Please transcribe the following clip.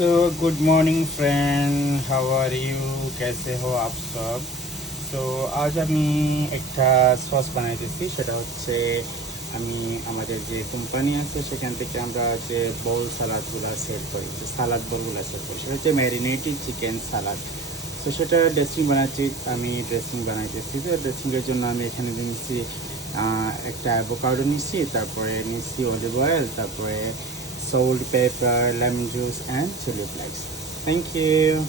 Good morning friend, how are you? कैसे हो आप सब? তো আজ আমি একটা সস বানাইতেছি। সেটা হচ্ছে আমি আমাদের যে কোম্পানি আছে সেখান থেকে আমরা যে বোল সালাদগুলো সেল করি, যে সালাদ বোলগুলো সেল করি, সেটা হচ্ছে ম্যারিনেটেড চিকেন সালাদ। তো সেটা ড্রেসিং বানাচ্ছি, আমি ড্রেসিং বানাইতেছি। তো ড্রেসিংয়ের জন্য আমি এখানে নিচ্ছি একটা অ্যাভোকাডো নিচ্ছি, তারপরে নিচ্ছি অলিভ অয়েল, তারপরে salt, paper, lemon juice and chilli flakes. Thank you.